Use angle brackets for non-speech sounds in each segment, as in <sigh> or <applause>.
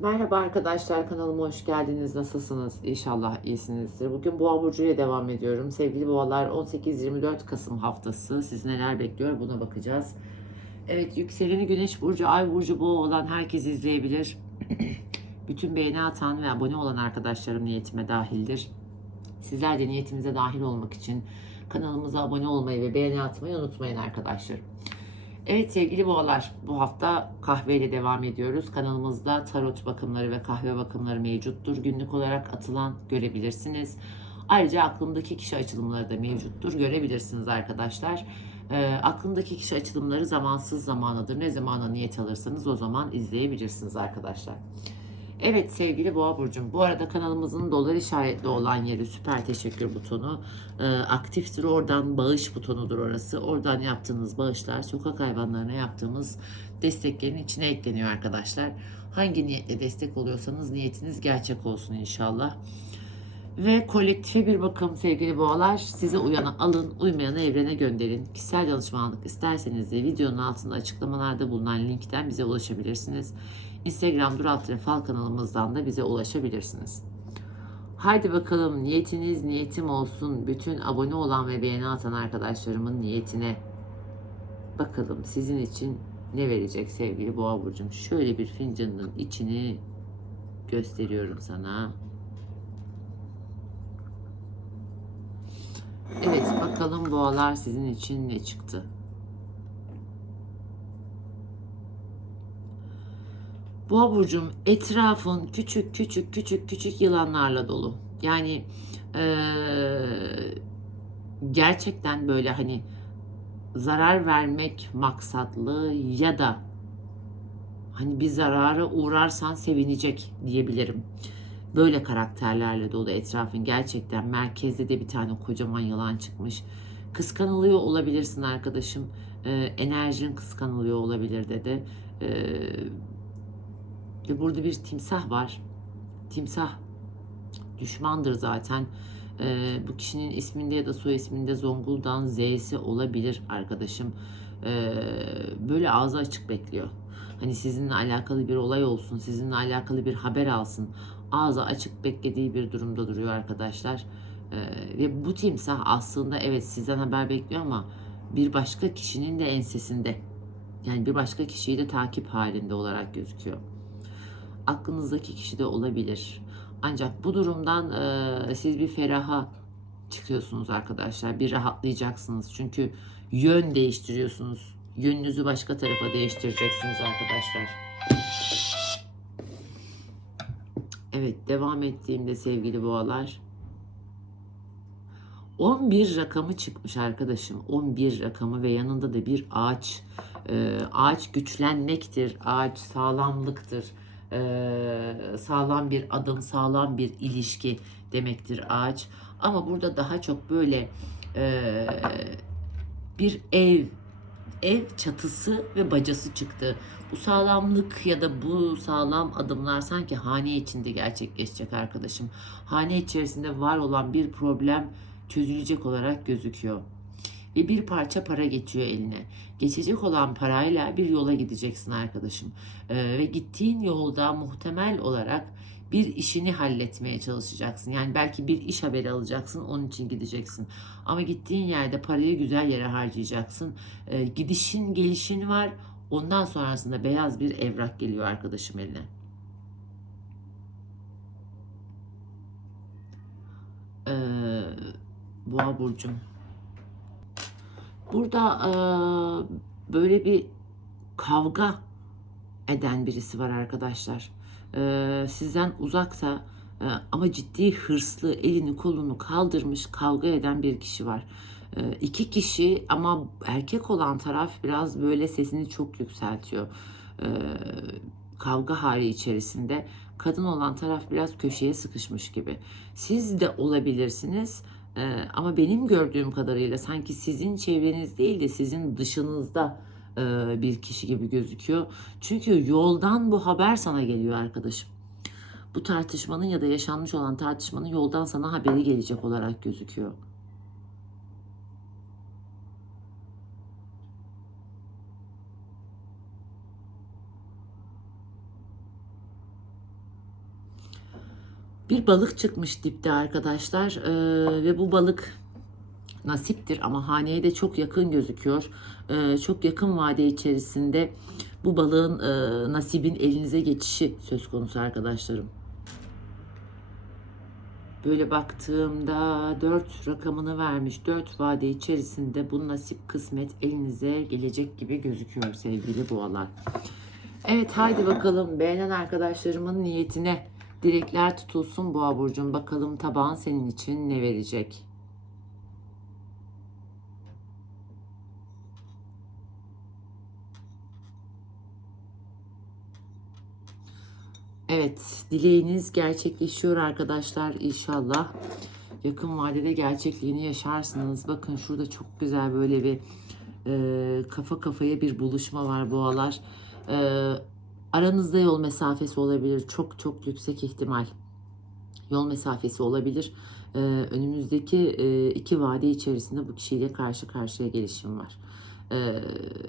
Merhaba arkadaşlar kanalıma hoş geldiniz. Nasılsınız? İnşallah iyisinizdir. Bugün Boğa burcu ile devam ediyorum. Sevgili Boğalar 18-24 Kasım haftası sizi neler bekliyor buna bakacağız. Evet yükseleni Güneş burcu, Ay burcu Boğa olan herkes izleyebilir. <clears throat> Bütün beğeni atan ve abone olan arkadaşlarım niyetime dahildir. Sizler de niyetimize dahil olmak için kanalımıza abone olmayı ve beğeni atmayı unutmayın arkadaşlar. Evet sevgili boğalar bu hafta kahveyle devam ediyoruz. Kanalımızda tarot bakımları ve kahve bakımları mevcuttur. Günlük olarak atılan görebilirsiniz. Ayrıca aklımdaki kişi açılımları da mevcuttur. Görebilirsiniz arkadaşlar. E, aklımdaki kişi açılımları zamansız zamanıdır. Ne zamana niyet alırsanız o zaman izleyebilirsiniz arkadaşlar. Evet sevgili Boğa Burcu'm bu arada kanalımızın dolar işaretli olan yeri süper teşekkür butonu e, aktiftir. Oradan bağış butonudur orası. Oradan yaptığınız bağışlar sokak hayvanlarına yaptığımız desteklerin içine ekleniyor arkadaşlar. Hangi niyetle destek oluyorsanız niyetiniz gerçek olsun inşallah. Ve kolektife bir bakım sevgili boğalar. Size uyanı alın, uymayanı evrene gönderin. Kişisel danışmanlık isterseniz de videonun altında açıklamalarda bulunan linkten bize ulaşabilirsiniz. Instagram Dural Fal kanalımızdan da bize ulaşabilirsiniz. Haydi bakalım niyetiniz niyetim olsun. Bütün abone olan ve beğeni atan arkadaşlarımın niyetine bakalım sizin için ne verecek sevgili Boğa Burcu'm. Şöyle bir fincanın içini gösteriyorum sana. Evet bakalım boğalar sizin için ne çıktı. Boğa burcum etrafın küçük küçük küçük küçük yılanlarla dolu. Yani eee, gerçekten böyle hani zarar vermek maksatlı ya da hani bir zarara uğrarsan sevinecek diyebilirim. Böyle karakterlerle dolu etrafın gerçekten merkezde de bir tane kocaman yılan çıkmış. Kıskanılıyor olabilirsin arkadaşım. Ee, enerjin kıskanılıyor olabilir dedi. Ee, ve burada bir timsah var. Timsah düşmandır zaten. Ee, bu kişinin isminde ya da soy isminde Zonguldak'ın Z'si olabilir arkadaşım. Ee, böyle ağzı açık bekliyor. Hani sizinle alakalı bir olay olsun, sizinle alakalı bir haber alsın. Ağzı açık beklediği bir durumda duruyor arkadaşlar. Ee, ve bu timsah aslında evet sizden haber bekliyor ama bir başka kişinin de ensesinde. Yani bir başka kişiyi de takip halinde olarak gözüküyor aklınızdaki kişi de olabilir. Ancak bu durumdan e, siz bir feraha çıkıyorsunuz arkadaşlar. Bir rahatlayacaksınız. Çünkü yön değiştiriyorsunuz. Yönünüzü başka tarafa değiştireceksiniz arkadaşlar. Evet devam ettiğimde sevgili boğalar. 11 rakamı çıkmış arkadaşım. 11 rakamı ve yanında da bir ağaç. Ee, ağaç güçlenmektir. Ağaç sağlamlıktır e, sağlam bir adım, sağlam bir ilişki demektir ağaç. Ama burada daha çok böyle e, bir ev, ev çatısı ve bacası çıktı. Bu sağlamlık ya da bu sağlam adımlar sanki hane içinde gerçekleşecek arkadaşım. Hane içerisinde var olan bir problem çözülecek olarak gözüküyor ve bir parça para geçiyor eline. Geçecek olan parayla bir yola gideceksin arkadaşım. Ee, ve gittiğin yolda muhtemel olarak bir işini halletmeye çalışacaksın. Yani belki bir iş haberi alacaksın, onun için gideceksin. Ama gittiğin yerde parayı güzel yere harcayacaksın. Ee, gidişin, gelişin var. Ondan sonrasında beyaz bir evrak geliyor arkadaşım eline. Ee, Boğa burcum. Burada e, böyle bir kavga eden birisi var arkadaşlar. E, sizden uzaksa e, ama ciddi hırslı elini kolunu kaldırmış kavga eden bir kişi var. E, iki kişi ama erkek olan taraf biraz böyle sesini çok yükseltiyor. E, kavga hali içerisinde kadın olan taraf biraz köşeye sıkışmış gibi. Siz de olabilirsiniz ee, ama benim gördüğüm kadarıyla sanki sizin çevreniz değil de sizin dışınızda e, bir kişi gibi gözüküyor. Çünkü yoldan bu haber sana geliyor arkadaşım. Bu tartışmanın ya da yaşanmış olan tartışmanın yoldan sana haberi gelecek olarak gözüküyor. Bir balık çıkmış dipte arkadaşlar Ee, ve bu balık nasiptir ama haneye de çok yakın gözüküyor. Ee, çok yakın vade içerisinde bu balığın e, nasibin elinize geçişi söz konusu arkadaşlarım. Böyle baktığımda 4 rakamını vermiş. 4 vade içerisinde bu nasip kısmet elinize gelecek gibi gözüküyor sevgili boğalar. Evet haydi bakalım beğenen arkadaşlarımın niyetine dilekler tutulsun boğa burcum. Bakalım tabağın senin için ne verecek? Evet, dileğiniz gerçekleşiyor arkadaşlar inşallah. Yakın vadede gerçekliğini yaşarsınız. Bakın şurada çok güzel böyle bir e, kafa kafaya bir buluşma var boğalar. E, aranızda yol mesafesi olabilir. Çok çok yüksek ihtimal. Yol mesafesi olabilir. E, önümüzdeki e, iki vade içerisinde bu kişiyle karşı karşıya gelişim var. Ee,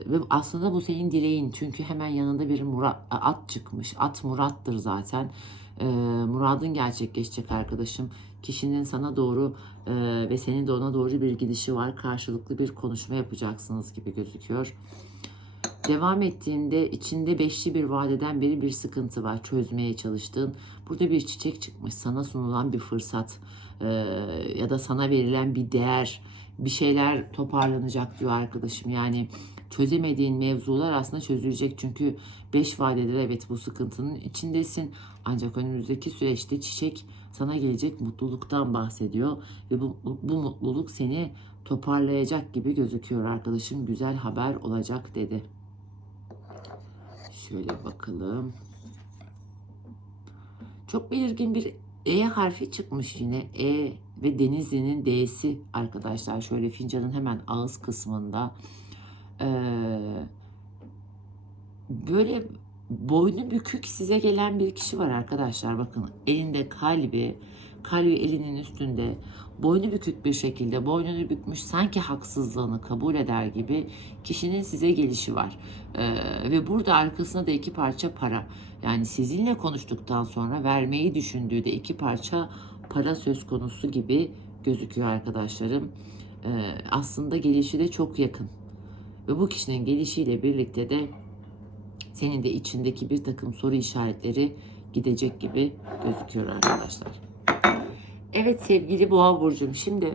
ve aslında bu senin dileğin çünkü hemen yanında bir Murat, at çıkmış. At Murat'tır zaten. Ee, muradın gerçekleşecek arkadaşım. Kişinin sana doğru e, ve senin de ona doğru bir gidişi var. Karşılıklı bir konuşma yapacaksınız gibi gözüküyor. Devam ettiğinde içinde beşli bir vadeden beri bir sıkıntı var. Çözmeye çalıştığın. Burada bir çiçek çıkmış. Sana sunulan bir fırsat e, ya da sana verilen bir değer bir şeyler toparlanacak diyor arkadaşım. Yani çözemediğin mevzular aslında çözülecek. Çünkü 5 vadedir evet bu sıkıntının içindesin. Ancak önümüzdeki süreçte çiçek sana gelecek mutluluktan bahsediyor. Ve bu, bu mutluluk seni toparlayacak gibi gözüküyor arkadaşım. Güzel haber olacak dedi. Şöyle bakalım. Çok belirgin bir E harfi çıkmış yine. E ve Denizli'nin D'si arkadaşlar. Şöyle fincanın hemen ağız kısmında. Ee, böyle boynu bükük size gelen bir kişi var arkadaşlar. Bakın elinde kalbi, kalbi elinin üstünde boynu bükük bir şekilde boynunu bükmüş sanki haksızlığını kabul eder gibi kişinin size gelişi var. Ee, ve burada arkasında da iki parça para. Yani sizinle konuştuktan sonra vermeyi düşündüğü de iki parça para söz konusu gibi gözüküyor arkadaşlarım. Ee, aslında gelişi de çok yakın. Ve bu kişinin gelişiyle birlikte de senin de içindeki bir takım soru işaretleri gidecek gibi gözüküyor arkadaşlar. Evet sevgili Boğa burcum şimdi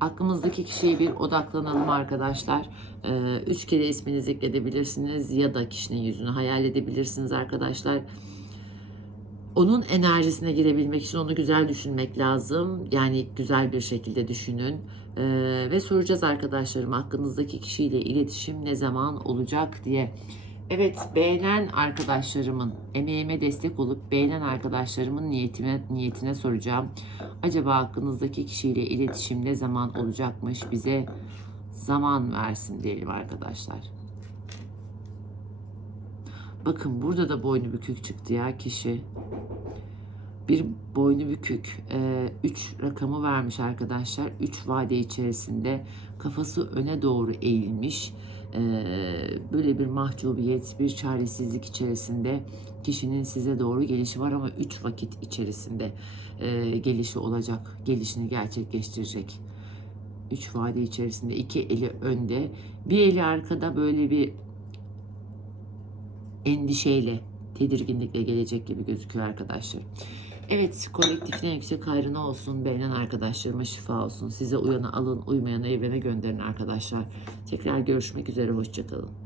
aklımızdaki kişiye bir odaklanalım arkadaşlar. Ee, üç kere ismini zikredebilirsiniz ya da kişinin yüzünü hayal edebilirsiniz arkadaşlar. Onun enerjisine girebilmek için onu güzel düşünmek lazım. Yani güzel bir şekilde düşünün. Ee, ve soracağız arkadaşlarım hakkınızdaki kişiyle iletişim ne zaman olacak diye. Evet beğenen arkadaşlarımın emeğime destek olup beğenen arkadaşlarımın niyetine niyetine soracağım. Acaba hakkınızdaki kişiyle iletişim ne zaman olacakmış bize zaman versin diyelim arkadaşlar. Bakın burada da boynu bükük çıktı ya kişi. Bir boynu bükük 3 e, rakamı vermiş arkadaşlar. 3 vade içerisinde kafası öne doğru eğilmiş böyle bir mahcubiyet, bir çaresizlik içerisinde kişinin size doğru gelişi var ama üç vakit içerisinde gelişi olacak, gelişini gerçekleştirecek. Üç vade içerisinde iki eli önde, bir eli arkada böyle bir endişeyle, tedirginlikle gelecek gibi gözüküyor arkadaşlar. Evet kolektifine yüksek hayrına olsun. Beğenen arkadaşlarıma şifa olsun. Size uyanı alın, uymayanı evine gönderin arkadaşlar. Tekrar görüşmek üzere. Hoşçakalın.